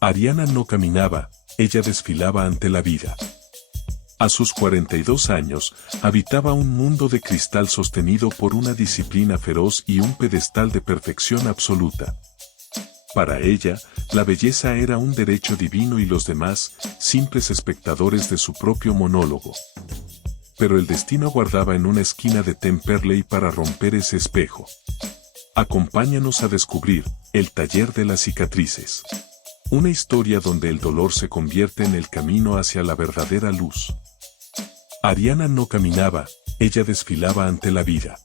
Ariana no caminaba, ella desfilaba ante la vida. A sus 42 años, habitaba un mundo de cristal sostenido por una disciplina feroz y un pedestal de perfección absoluta. Para ella, la belleza era un derecho divino y los demás, simples espectadores de su propio monólogo. Pero el destino aguardaba en una esquina de Temperley para romper ese espejo. Acompáñanos a descubrir el taller de las cicatrices. Una historia donde el dolor se convierte en el camino hacia la verdadera luz. Ariana no caminaba, ella desfilaba ante la vida.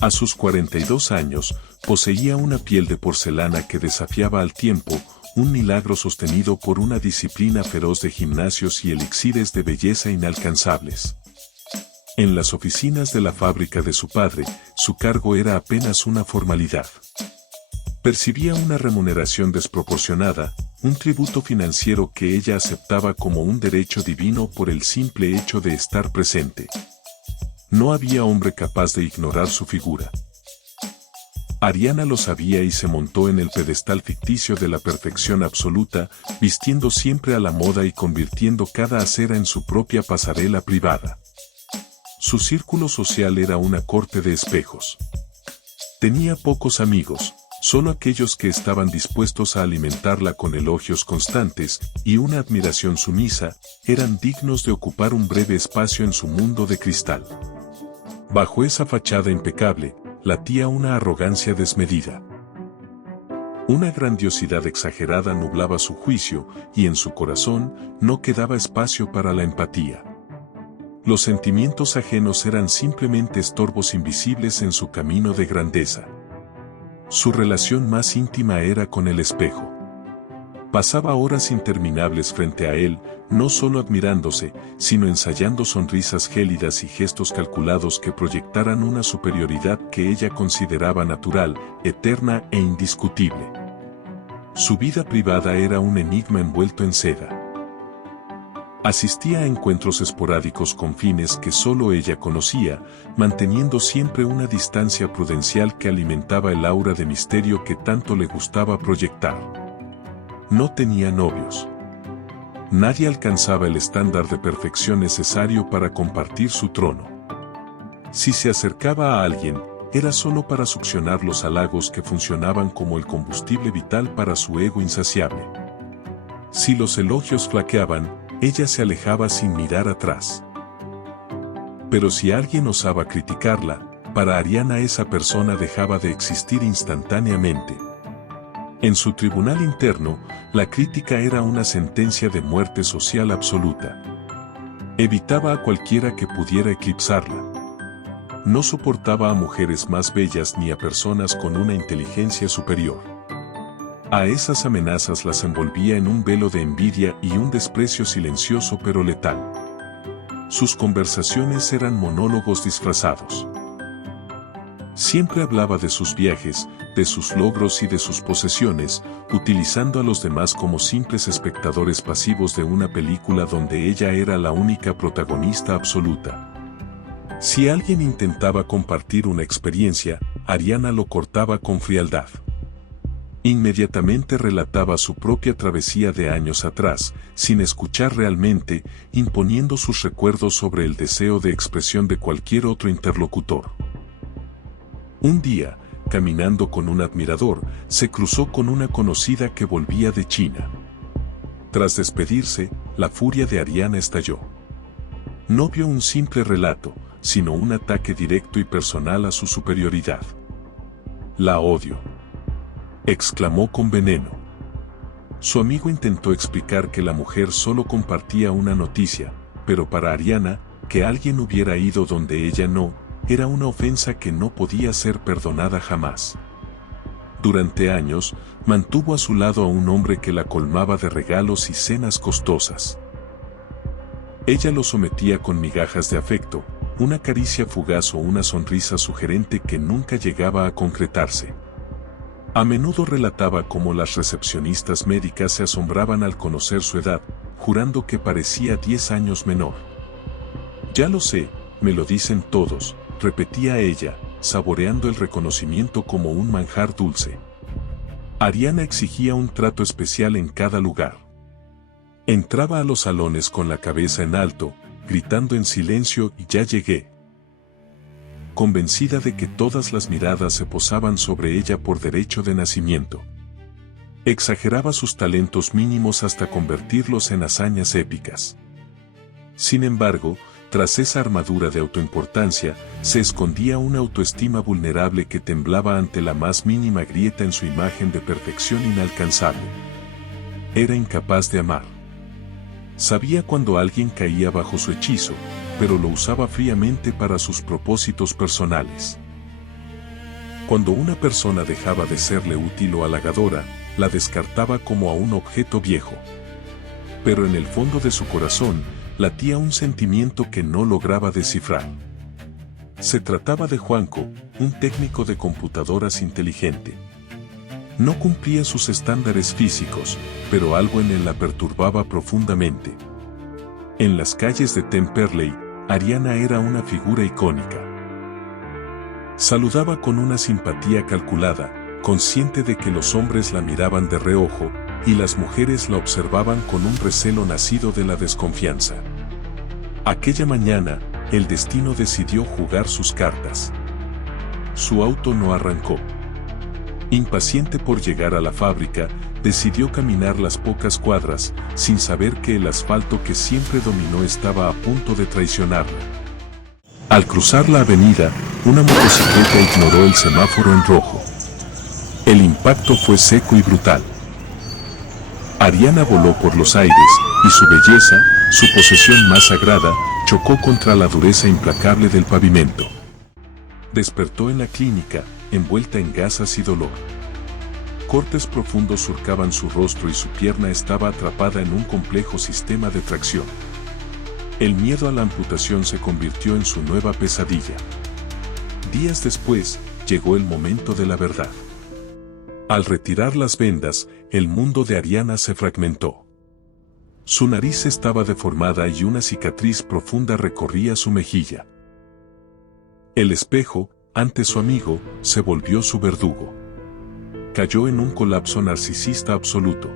A sus 42 años, poseía una piel de porcelana que desafiaba al tiempo, un milagro sostenido por una disciplina feroz de gimnasios y elixires de belleza inalcanzables. En las oficinas de la fábrica de su padre, su cargo era apenas una formalidad. Percibía una remuneración desproporcionada, un tributo financiero que ella aceptaba como un derecho divino por el simple hecho de estar presente. No había hombre capaz de ignorar su figura. Ariana lo sabía y se montó en el pedestal ficticio de la perfección absoluta, vistiendo siempre a la moda y convirtiendo cada acera en su propia pasarela privada. Su círculo social era una corte de espejos. Tenía pocos amigos. Solo aquellos que estaban dispuestos a alimentarla con elogios constantes y una admiración sumisa, eran dignos de ocupar un breve espacio en su mundo de cristal. Bajo esa fachada impecable, latía una arrogancia desmedida. Una grandiosidad exagerada nublaba su juicio y en su corazón no quedaba espacio para la empatía. Los sentimientos ajenos eran simplemente estorbos invisibles en su camino de grandeza. Su relación más íntima era con el espejo. Pasaba horas interminables frente a él, no solo admirándose, sino ensayando sonrisas gélidas y gestos calculados que proyectaran una superioridad que ella consideraba natural, eterna e indiscutible. Su vida privada era un enigma envuelto en seda. Asistía a encuentros esporádicos con fines que solo ella conocía, manteniendo siempre una distancia prudencial que alimentaba el aura de misterio que tanto le gustaba proyectar. No tenía novios. Nadie alcanzaba el estándar de perfección necesario para compartir su trono. Si se acercaba a alguien, era solo para succionar los halagos que funcionaban como el combustible vital para su ego insaciable. Si los elogios flaqueaban, ella se alejaba sin mirar atrás. Pero si alguien osaba criticarla, para Ariana esa persona dejaba de existir instantáneamente. En su tribunal interno, la crítica era una sentencia de muerte social absoluta. Evitaba a cualquiera que pudiera eclipsarla. No soportaba a mujeres más bellas ni a personas con una inteligencia superior. A esas amenazas las envolvía en un velo de envidia y un desprecio silencioso pero letal. Sus conversaciones eran monólogos disfrazados. Siempre hablaba de sus viajes, de sus logros y de sus posesiones, utilizando a los demás como simples espectadores pasivos de una película donde ella era la única protagonista absoluta. Si alguien intentaba compartir una experiencia, Ariana lo cortaba con frialdad. Inmediatamente relataba su propia travesía de años atrás, sin escuchar realmente, imponiendo sus recuerdos sobre el deseo de expresión de cualquier otro interlocutor. Un día, caminando con un admirador, se cruzó con una conocida que volvía de China. Tras despedirse, la furia de Ariana estalló. No vio un simple relato, sino un ataque directo y personal a su superioridad. «La odio», exclamó con veneno. Su amigo intentó explicar que la mujer solo compartía una noticia, pero para Ariana, que alguien hubiera ido donde ella no, era una ofensa que no podía ser perdonada jamás. Durante años, mantuvo a su lado a un hombre que la colmaba de regalos y cenas costosas. Ella lo sometía con migajas de afecto, una caricia fugaz o una sonrisa sugerente que nunca llegaba a concretarse. A menudo relataba cómo las recepcionistas médicas se asombraban al conocer su edad, jurando que parecía 10 años menor. «Ya lo sé, me lo dicen todos», repetía ella, saboreando el reconocimiento como un manjar dulce. Ariana exigía un trato especial en cada lugar. Entraba a los salones con la cabeza en alto, gritando en silencio «y ya llegué», convencida de que todas las miradas se posaban sobre ella por derecho de nacimiento. Exageraba sus talentos mínimos hasta convertirlos en hazañas épicas. Sin embargo, tras esa armadura de autoimportancia, se escondía una autoestima vulnerable que temblaba ante la más mínima grieta en su imagen de perfección inalcanzable. Era incapaz de amar. Sabía cuando alguien caía bajo su hechizo, pero lo usaba fríamente para sus propósitos personales. Cuando una persona dejaba de serle útil o halagadora, la descartaba como a un objeto viejo. Pero en el fondo de su corazón, latía un sentimiento que no lograba descifrar. Se trataba de Juanco, un técnico de computadoras inteligente. No cumplía sus estándares físicos, pero algo en él la perturbaba profundamente. En las calles de Temperley, Ariana era una figura icónica. Saludaba con una simpatía calculada, consciente de que los hombres la miraban de reojo, y las mujeres la observaban con un recelo nacido de la desconfianza. Aquella mañana, el destino decidió jugar sus cartas. Su auto no arrancó. Impaciente por llegar a la fábrica, decidió caminar las pocas cuadras, sin saber que el asfalto que siempre dominó estaba a punto de traicionarla. Al cruzar la avenida, una motocicleta ignoró el semáforo en rojo. El impacto fue seco y brutal. Ariana voló por los aires, y su belleza, su posesión más sagrada, chocó contra la dureza implacable del pavimento. Despertó en la clínica, envuelta en gasas y dolor. Cortes profundos surcaban su rostro y su pierna estaba atrapada en un complejo sistema de tracción. El miedo a la amputación se convirtió en su nueva pesadilla. Días después, llegó el momento de la verdad. Al retirar las vendas, el mundo de Ariana se fragmentó. Su nariz estaba deformada y una cicatriz profunda recorría su mejilla. El espejo, ante su amigo, se volvió su verdugo. Cayó en un colapso narcisista absoluto.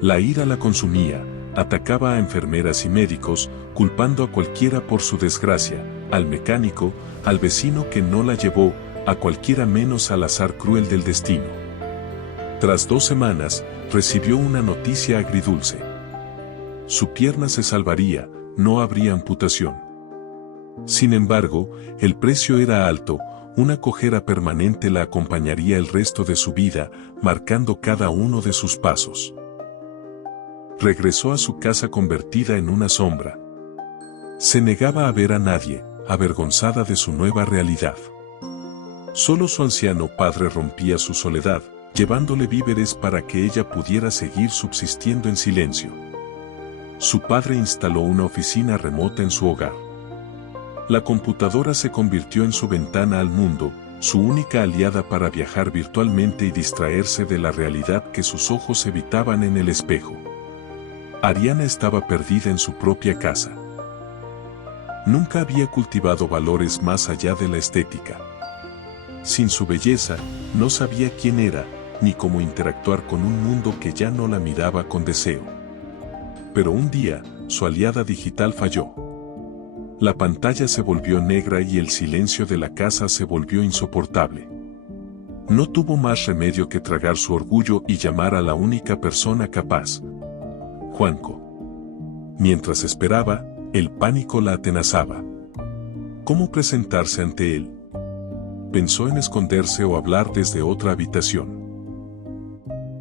La ira la consumía, atacaba a enfermeras y médicos, culpando a cualquiera por su desgracia, al mecánico, al vecino que no la llevó, a cualquiera menos al azar cruel del destino. Tras 2 semanas, recibió una noticia agridulce. Su pierna se salvaría, no habría amputación. Sin embargo, el precio era alto, una cojera permanente la acompañaría el resto de su vida, marcando cada uno de sus pasos. Regresó a su casa convertida en una sombra. Se negaba a ver a nadie, avergonzada de su nueva realidad. Solo su anciano padre rompía su soledad, llevándole víveres para que ella pudiera seguir subsistiendo en silencio. Su padre instaló una oficina remota en su hogar. La computadora se convirtió en su ventana al mundo, su única aliada para viajar virtualmente y distraerse de la realidad que sus ojos evitaban en el espejo. Ariana estaba perdida en su propia casa. Nunca había cultivado valores más allá de la estética. Sin su belleza, no sabía quién era, ni cómo interactuar con un mundo que ya no la miraba con deseo. Pero un día, su aliada digital falló. La pantalla se volvió negra y el silencio de la casa se volvió insoportable. No tuvo más remedio que tragar su orgullo y llamar a la única persona capaz: Juanco. Mientras esperaba, el pánico la atenazaba. ¿Cómo presentarse ante él? Pensó en esconderse o hablar desde otra habitación.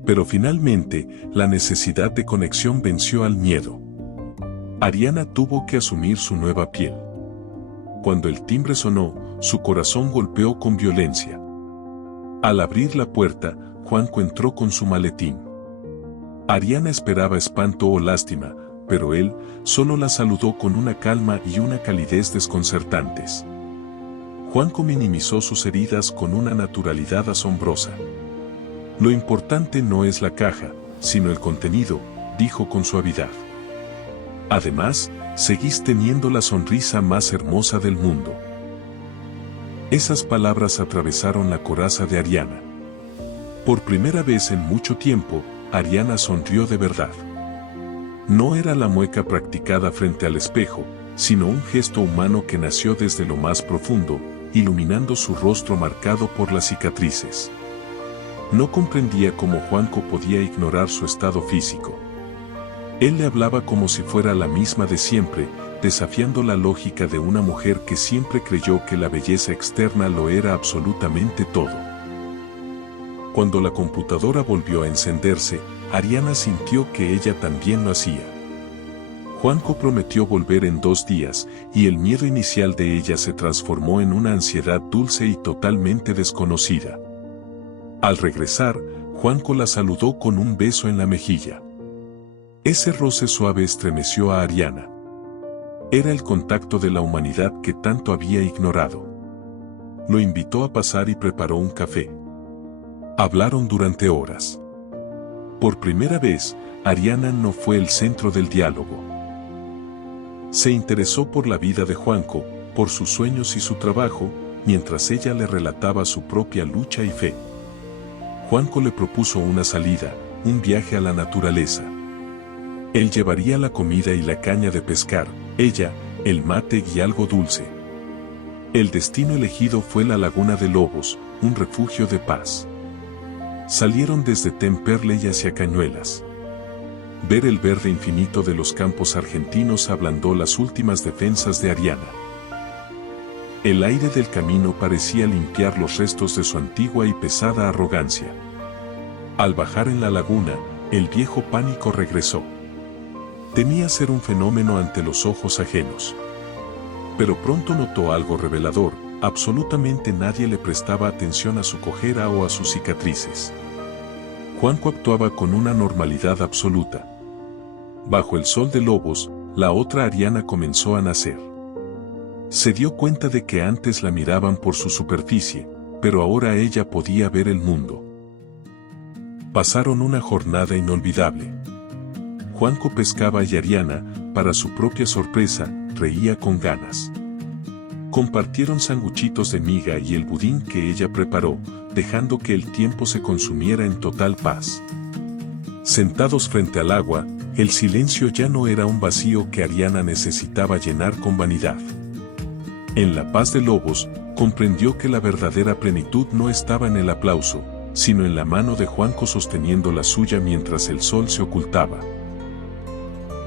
Pero finalmente, la necesidad de conexión venció al miedo. Ariana tuvo que asumir su nueva piel. Cuando el timbre sonó, su corazón golpeó con violencia. Al abrir la puerta, Juanco entró con su maletín. Ariana esperaba espanto o lástima, pero él solo la saludó con una calma y una calidez desconcertantes. Juanco minimizó sus heridas con una naturalidad asombrosa. Lo importante no es la caja, sino el contenido, dijo con suavidad. Además, seguís teniendo la sonrisa más hermosa del mundo. Esas palabras atravesaron la coraza de Ariana. Por primera vez en mucho tiempo, Ariana sonrió de verdad. No era la mueca practicada frente al espejo, sino un gesto humano que nació desde lo más profundo, iluminando su rostro marcado por las cicatrices. No comprendía cómo Juanco podía ignorar su estado físico. Él le hablaba como si fuera la misma de siempre, desafiando la lógica de una mujer que siempre creyó que la belleza externa lo era absolutamente todo. Cuando la computadora volvió a encenderse, Ariana sintió que ella también lo hacía. Juanco prometió volver en 2 días, y el miedo inicial de ella se transformó en una ansiedad dulce y totalmente desconocida. Al regresar, Juanco la saludó con un beso en la mejilla. Ese roce suave estremeció a Ariana. Era el contacto de la humanidad que tanto había ignorado. Lo invitó a pasar y preparó un café. Hablaron durante horas. Por primera vez, Ariana no fue el centro del diálogo. Se interesó por la vida de Juanco, por sus sueños y su trabajo, mientras ella le relataba su propia lucha y fe. Juanco le propuso una salida, un viaje a la naturaleza. Él llevaría la comida y la caña de pescar, ella, el mate y algo dulce. El destino elegido fue la Laguna de Lobos, un refugio de paz. Salieron desde Temperley hacia Cañuelas. Ver el verde infinito de los campos argentinos ablandó las últimas defensas de Ariana. El aire del camino parecía limpiar los restos de su antigua y pesada arrogancia. Al bajar en la laguna, el viejo pánico regresó. Temía ser un fenómeno ante los ojos ajenos. Pero pronto notó algo revelador: absolutamente nadie le prestaba atención a su cojera o a sus cicatrices. Juanco actuaba con una normalidad absoluta. Bajo el sol de Lobos, la otra Ariana comenzó a nacer. Se dio cuenta de que antes la miraban por su superficie, pero ahora ella podía ver el mundo. Pasaron una jornada inolvidable. Juanco pescaba y Ariana, para su propia sorpresa, reía con ganas. Compartieron sanguchitos de miga y el budín que ella preparó, dejando que el tiempo se consumiera en total paz. Sentados frente al agua, el silencio ya no era un vacío que Ariana necesitaba llenar con vanidad. En la paz de Lobos, comprendió que la verdadera plenitud no estaba en el aplauso, sino en la mano de Juanco sosteniendo la suya mientras el sol se ocultaba.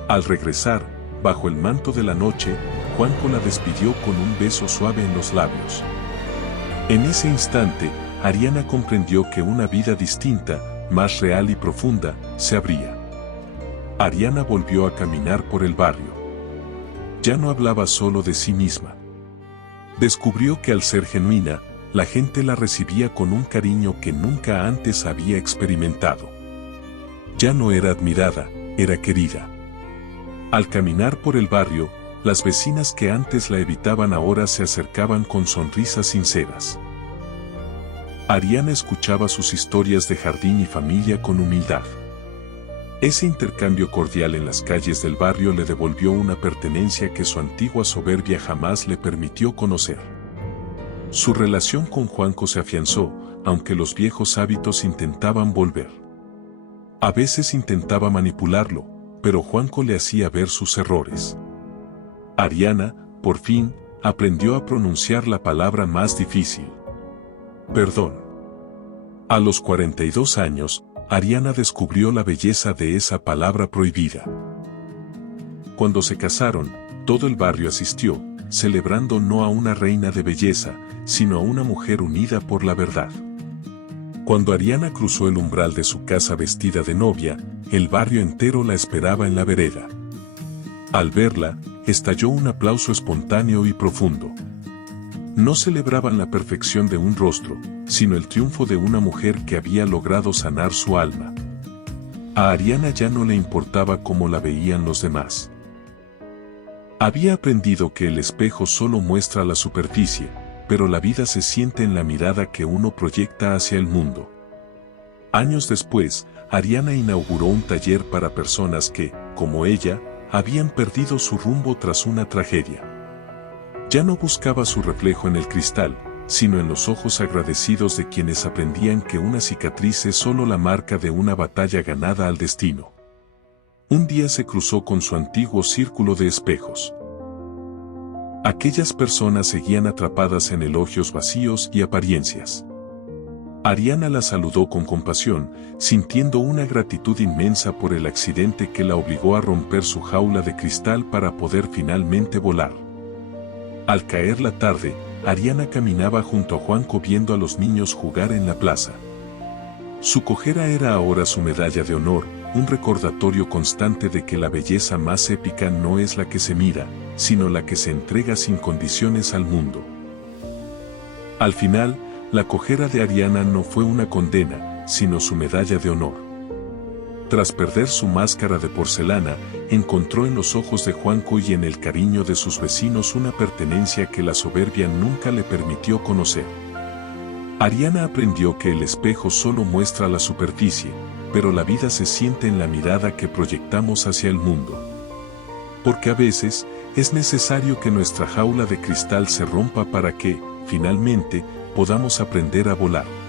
Al regresar, bajo el manto de la noche, Juanco la despidió con un beso suave en los labios. En ese instante, Ariana comprendió que una vida distinta, más real y profunda, se abría. Ariana volvió a caminar por el barrio. Ya no hablaba solo de sí misma. Descubrió que al ser genuina, la gente la recibía con un cariño que nunca antes había experimentado. Ya no era admirada, era querida. Al caminar por el barrio, las vecinas que antes la evitaban ahora se acercaban con sonrisas sinceras. Ariana escuchaba sus historias de jardín y familia con humildad. Ese intercambio cordial en las calles del barrio le devolvió una pertenencia que su antigua soberbia jamás le permitió conocer. Su relación con Juanco se afianzó, aunque los viejos hábitos intentaban volver. A veces intentaba manipularlo, pero Juanco le hacía ver sus errores. Ariana, por fin, aprendió a pronunciar la palabra más difícil: perdón. A los 42 años, Ariana descubrió la belleza de esa palabra prohibida. Cuando se casaron, todo el barrio asistió, celebrando no a una reina de belleza, sino a una mujer unida por la verdad. Cuando Ariana cruzó el umbral de su casa vestida de novia, el barrio entero la esperaba en la vereda. Al verla, estalló un aplauso espontáneo y profundo. No celebraban la perfección de un rostro, sino el triunfo de una mujer que había logrado sanar su alma. A Ariana ya no le importaba cómo la veían los demás. Había aprendido que el espejo solo muestra la superficie, pero la vida se siente en la mirada que uno proyecta hacia el mundo. Años después, Ariana inauguró un taller para personas que, como ella, habían perdido su rumbo tras una tragedia. Ya no buscaba su reflejo en el cristal, sino en los ojos agradecidos de quienes aprendían que una cicatriz es solo la marca de una batalla ganada al destino. Un día se cruzó con su antiguo círculo de espejos. Aquellas personas seguían atrapadas en elogios vacíos y apariencias. Ariana la saludó con compasión, sintiendo una gratitud inmensa por el accidente que la obligó a romper su jaula de cristal para poder finalmente volar. Al caer la tarde, Ariana caminaba junto a Juanco viendo a los niños jugar en la plaza. Su cojera era ahora su medalla de honor, un recordatorio constante de que la belleza más épica no es la que se mira, sino la que se entrega sin condiciones al mundo. Al final, la cojera de Ariana no fue una condena, sino su medalla de honor. Tras perder su máscara de porcelana, encontró en los ojos de Juanco y en el cariño de sus vecinos una pertenencia que la soberbia nunca le permitió conocer. Ariana aprendió que el espejo solo muestra la superficie, pero la vida se siente en la mirada que proyectamos hacia el mundo. Porque a veces, es necesario que nuestra jaula de cristal se rompa para que, finalmente, podamos aprender a volar.